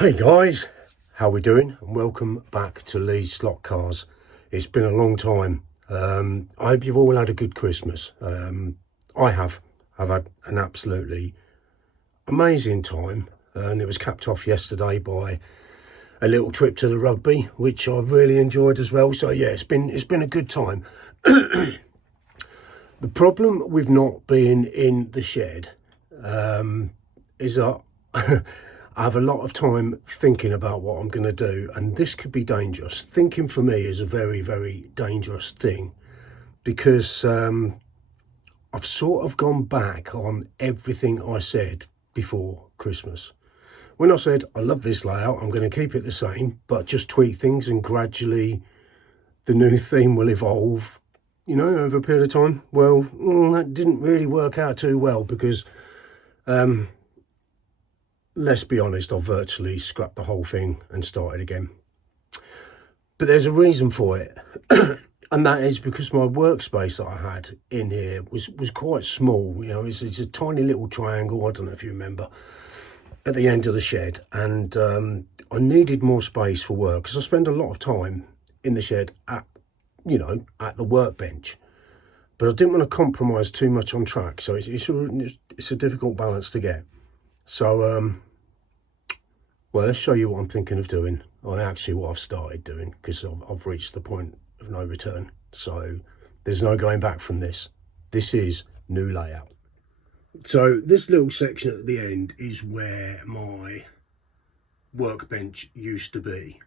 Hey guys, how we doing? And welcome back to Lee's Slot Cars. It's been a long time. I hope you've all had a good Christmas. I have. I've had an absolutely amazing time, and it was capped off yesterday by a little trip to the rugby, which I really enjoyed as well. So yeah, it's been a good time. The problem with not being in the shed is that I have a lot of time thinking about what I'm going to do, and this could be dangerous. Thinking for me is a very, very dangerous thing because I've sort of gone back on everything I said before Christmas. When I said, I love this layout, I'm going to keep it the same, but just tweak things and gradually the new theme will evolve, over a period of time. Well, that didn't really work out too well because let's be honest, I've virtually scrapped the whole thing and started again. But there's a reason for it. And that is because my workspace that I had in here was quite small. It's a tiny little triangle, I don't know if you remember, at the end of the shed. And I needed more space for work because I spend a lot of time in the shed at the workbench. But I didn't want to compromise too much on track. So it's a difficult balance to get. So, well, let's show you what I'm thinking of doing, or actually what I've started doing, because I've reached the point of no return. So there's no going back from this. This is new layout. So this little section at the end is where my workbench used to be.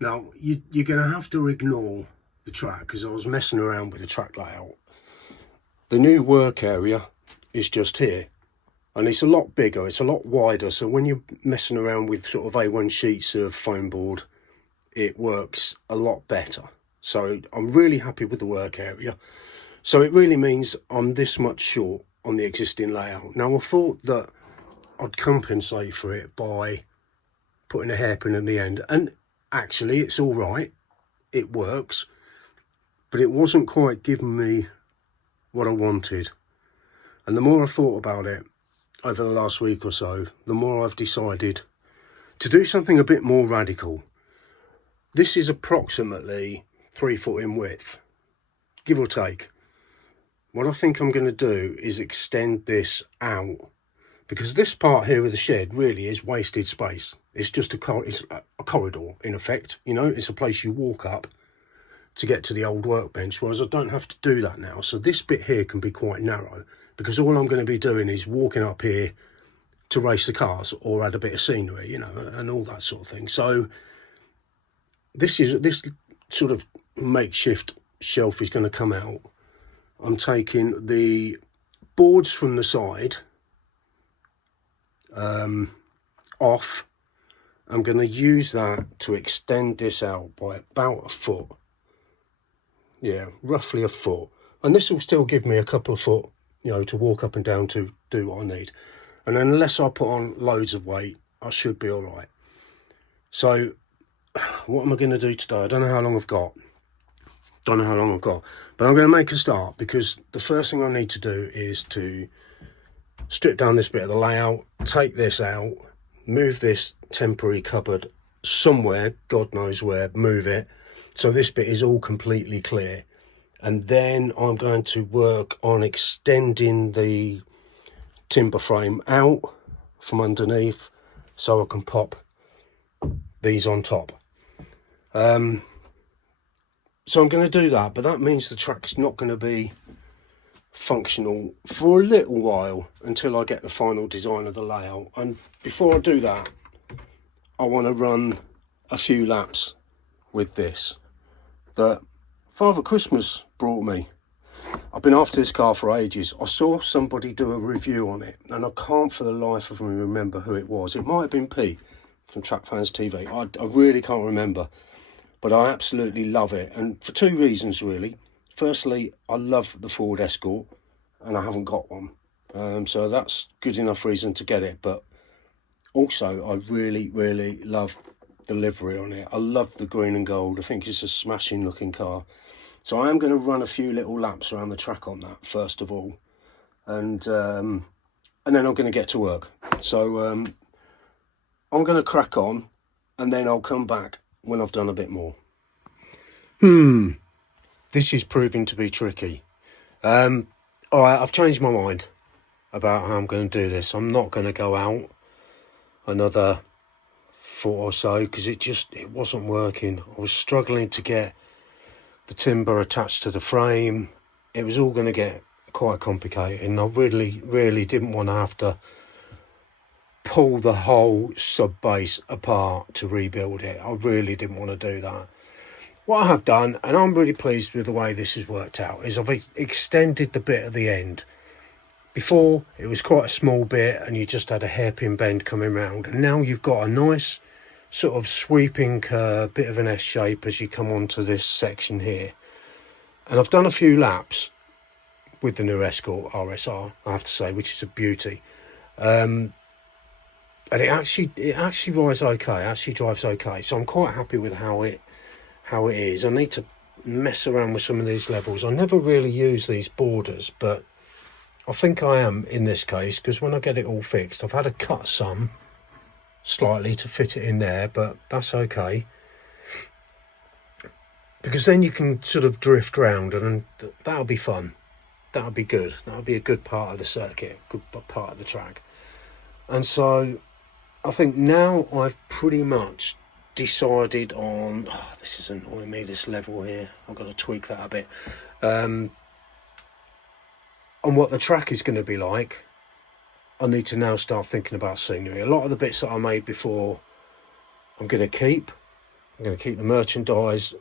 Now, you're going to have to ignore the track because I was messing around with the track layout. The new work area is just here. And it's a lot bigger, it's a lot wider, so when you're messing around with sort of A1 sheets of foam board, it works a lot better. So I'm really happy with the work area. So it really means I'm this much short on the existing layout. Now I thought that I'd compensate for it by putting a hairpin in the end. And actually it's all right, it works, but it wasn't quite giving me what I wanted. And the more I thought about it, over the last week or so, the more I've decided to do something a bit more radical. This is approximately 3 foot in width, give or take. What I think I'm going to do is extend this out, because this part here of the shed really is wasted space. It's just it's a corridor in effect, it's a place you walk up to get to the old workbench, whereas I don't have to do that now. So this bit here can be quite narrow, because all I'm going to be doing is walking up here to race the cars or add a bit of scenery, and all that sort of thing. So this sort of makeshift shelf is going to come out. I'm taking the boards from the side off. I'm going to use that to extend this out by about a foot. Yeah, roughly a foot. And this will still give me a couple of foot, to walk up and down to do what I need. And unless I put on loads of weight, I should be all right. So what am I going to do today? I don't know how long I've got. But I'm going to make a start, because the first thing I need to do is to strip down this bit of the layout, take this out, move this temporary cupboard somewhere, God knows where, move it. So this bit is all completely clear. And then I'm going to work on extending the timber frame out from underneath so I can pop these on top. So I'm going to do that, but that means the track's not going to be functional for a little while until I get the final design of the layout. And before I do that, I want to run a few laps with this that Father Christmas brought me. I've been after this car for ages. I saw somebody do a review on it, and I can't for the life of me remember who it was. It might have been Pete from Track Fans TV. I really can't remember, but I absolutely love it, and for two reasons really. Firstly, I love the Ford Escort, and I haven't got one, so that's good enough reason to get it. But also, I really, really love the livery on it. I love the green and gold. I think it's a smashing looking car. So I am going to run a few little laps around the track on that first of all, and then I'm going to get to work. So I'm going to crack on, and then I'll come back when I've done a bit more. This is proving to be tricky. All right, I've changed my mind about how I'm going to do this. I'm not going to go out another foot or so because it wasn't working. I was struggling to get the timber attached to the frame. It was all going to get quite complicated, and I really didn't want to have to pull the whole sub base apart to rebuild it. I really didn't want to do that. What I have done, and I'm really pleased with the way this has worked out, is I've extended the bit at the end. Before, it was quite a small bit and you just had a hairpin bend coming round, and now you've got a nice sort of sweeping curve, bit of an S shape as you come onto this section here. And I've done a few laps with the new Escort RSR, I have to say, which is a beauty. And it actually rides okay, it actually drives okay. So I'm quite happy with how it is. I need to mess around with some of these levels. I never really use these borders, but I think I am in this case, because when I get it all fixed, I've had to cut some slightly to fit it in there, but that's okay. Because then you can sort of drift round, and that'll be fun. That'll be good. That'll be a good part of the circuit, good part of the track. And so I think now I've pretty much decided on, this is annoying me, this level here. I've got to tweak that a bit. On what the track is going to be like. I need to now start thinking about scenery. A lot of the bits that I made before, I'm going to keep. I'm going to keep the merchandise,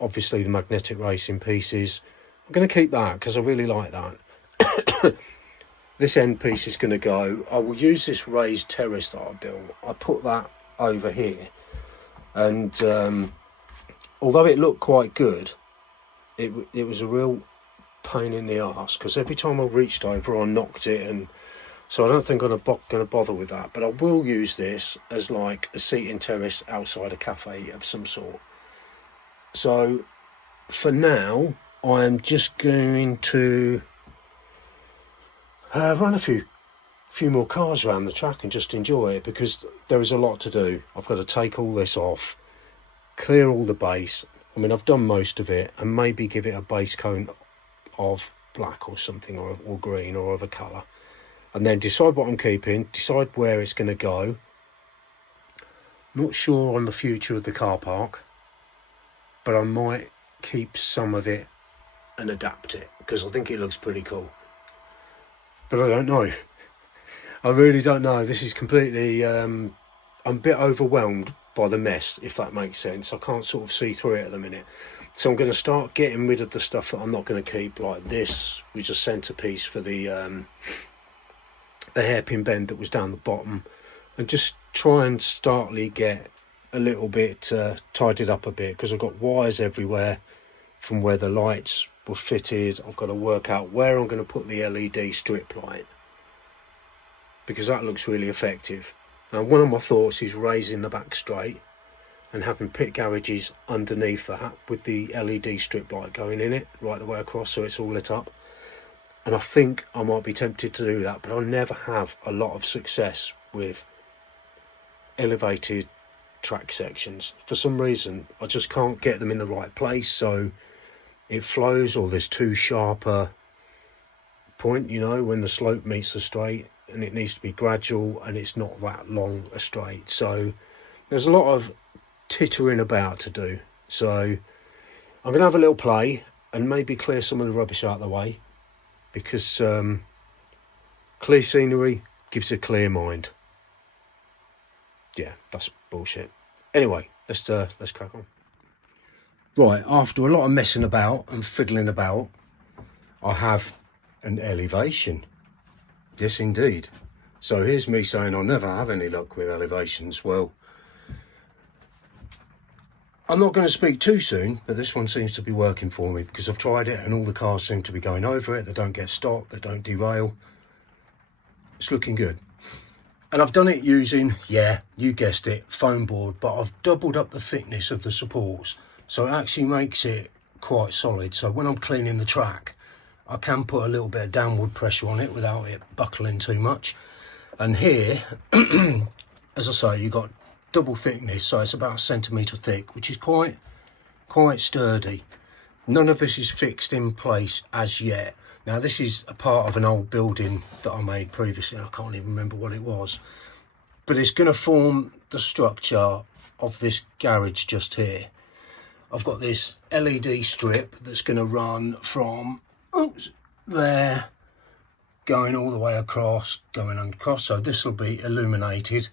obviously the magnetic racing pieces. I'm going to keep that because I really like that. This end piece is going to go. I will use this raised terrace that I built. I put that over here, and although it looked quite good, it was a real pain in the arse because every time I reached over I knocked it, and so I don't think I'm going to bother with that. But I will use this as like a seating terrace outside a cafe of some sort. So for now I'm just going to run a few more cars around the track and just enjoy it, because there is a lot to do. I've got to take all this off, clear all the base. I mean, I've done most of it, and maybe give it a base coat of black or something, or green or other colour, and then decide what I'm keeping, decide where it's going to go. Not sure on the future of the car park, but I might keep some of it and adapt it because I think it looks pretty cool. But I don't know. I really don't know. This is completely, I'm a bit overwhelmed by the mess, if that makes sense. I can't sort of see through it at the minute. So I'm going to start getting rid of the stuff that I'm not going to keep, like this, which is a centrepiece for the hairpin bend that was down the bottom, and just try and startly get a little bit tidied up a bit, because I've got wires everywhere from where the lights were fitted. I've got to work out where I'm going to put the LED strip light, because that looks really effective. And one of my thoughts is raising the back straight and having pit garages underneath that with the LED strip light going in it right the way across, so it's all lit up. And I think I might be tempted to do that, but I'll never have a lot of success with elevated track sections. For some reason I just can't get them in the right place, so it flows, or there's too sharp a point, you know, when the slope meets the straight, and it needs to be gradual, and it's not that long a straight. So there's a lot of tittering about to do. So I'm going to have a little play and maybe clear some of the rubbish out of the way, because clear scenery gives a clear mind. Yeah, that's bullshit. Anyway, let's crack on. Right, after a lot of messing about and fiddling about, I have an elevation. Yes, indeed. So here's me saying I'll never have any luck with elevations. Well, I'm not going to speak too soon, but this one seems to be working for me, because I've tried it and all the cars seem to be going over it. They don't get stopped, they don't derail. It's looking good. And I've done it using, yeah, you guessed it, foam board, but I've doubled up the thickness of the supports, so it actually makes it quite solid. So when I'm cleaning the track, I can put a little bit of downward pressure on it without it buckling too much. And here, as I say, you've got double thickness, so it's about 1 centimetre thick, which is quite sturdy. None of this is fixed in place as yet. Now this is a part of an old building that I made previously, and I can't even remember what it was, but it's going to form the structure of this garage just here. I've got this LED strip that's going to run from there, going all the way across, going across, so this will be illuminated.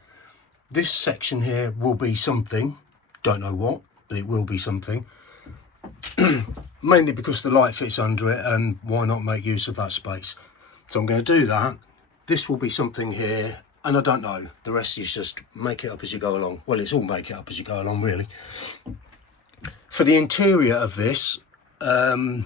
This section here will be something, don't know what, but it will be something. Mainly because the light fits under it, and why not make use of that space? So I'm going to do that. This will be something here, and I don't know. The rest is just make it up as you go along. Well, it's all make it up as you go along, really. For the interior of this, because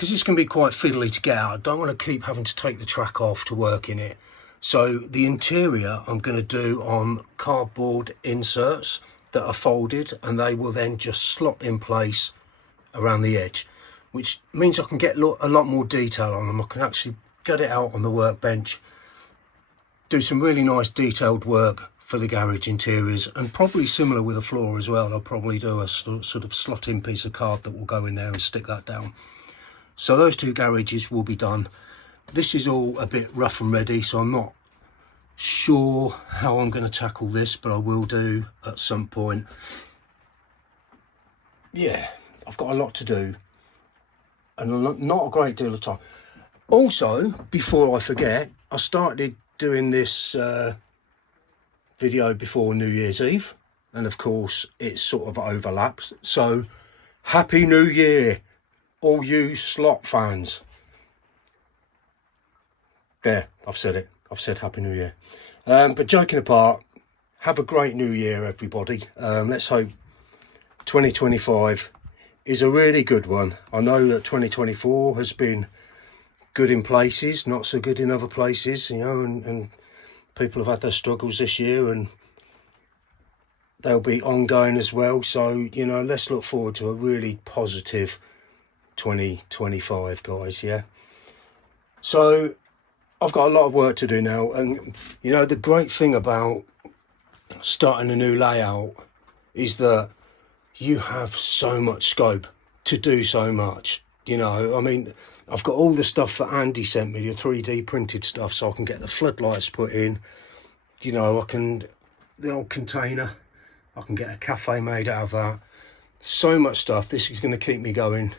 it's going to be quite fiddly to get out, I don't want to keep having to take the track off to work in it. So the interior I'm going to do on cardboard inserts that are folded, and they will then just slot in place around the edge, which means I can get a lot more detail on them. I can actually get it out on the workbench, do some really nice detailed work for the garage interiors, and probably similar with the floor as well. I'll probably do a sort of slot in piece of card that will go in there and stick that down. So those two garages will be done. This is all a bit rough and ready, so I'm not sure how I'm going to tackle this, but I will do at some point. Yeah, I've got a lot to do and not a great deal of time. Also, before I forget, I started doing this video before New Year's Eve, and of course it sort of overlaps. So Happy New Year, all you slot fans. There, I've said it. I've said Happy New Year. But joking apart, have a great New Year, everybody. Let's hope 2025 is a really good one. I know that 2024 has been good in places, not so good in other places, you know, and people have had their struggles this year, and they'll be ongoing as well. So, you know, let's look forward to a really positive 2025, guys, yeah? So I've got a lot of work to do now, and you know, the great thing about starting a new layout is that you have so much scope to do so much. You know, I mean, I've got all the stuff that Andy sent me, the 3D printed stuff, so I can get the floodlights put in. You know, the old container, I can get a cafe made out of that. So much stuff. This is going to keep me going,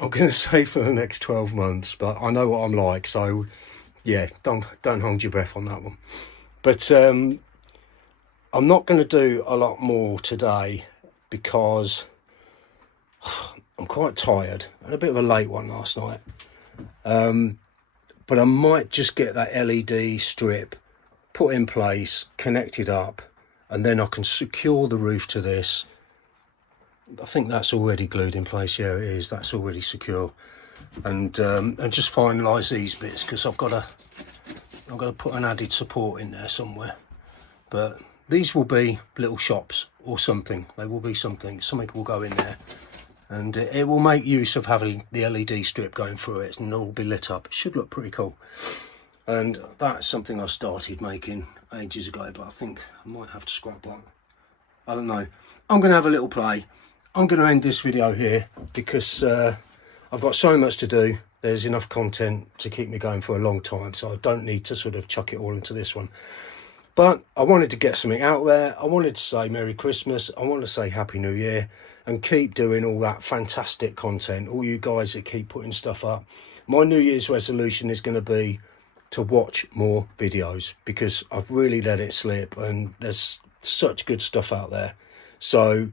I'm going to say, for the next 12 months, but I know what I'm like, so yeah, don't hold your breath on that one. But I'm not going to do a lot more today because I'm quite tired. I had a bit of a late one last night. But I might just get that LED strip put in place, connected up, and then I can secure the roof to this. I think that's already glued in place. Yeah, it is. That's already secure. And just finalise these bits, because I've got to put an added support in there somewhere. But these will be little shops or something. They will be something. Something will go in there, and it will make use of having the LED strip going through it, and it will be lit up. It should look pretty cool. And that's something I started making ages ago, but I think I might have to scrap that. I don't know. I'm going to have a little play. I'm going to end this video here because I've got so much to do. There's enough content to keep me going for a long time, so I don't need to sort of chuck it all into this one. But I wanted to get something out there. I wanted to say Merry Christmas. I want to say Happy New Year, and keep doing all that fantastic content. All you guys that keep putting stuff up. My New Year's resolution is going to be to watch more videos, because I've really let it slip, and there's such good stuff out there. So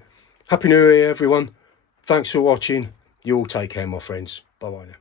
Happy New Year, everyone. Thanks for watching. You all take care, my friends. Bye-bye now.